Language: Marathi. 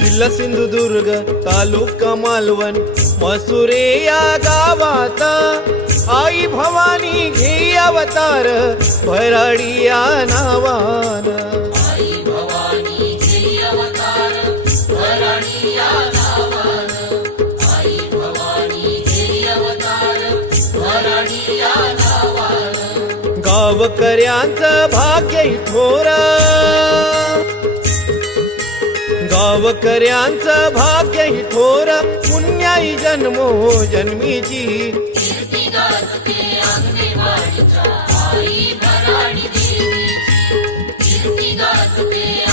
जिल्हा सिंधुदुर्ग तालुका मालवण मसुरे या गावात आई भवानी घे अवतार भराडी या नावान. गावकऱ्यांचं भाग्य थोर, गावकऱ्यांचं भाग्य थोर, पुण्याई जन्मो जन्मीची आई भराडी देवीची कीर्ती गाजते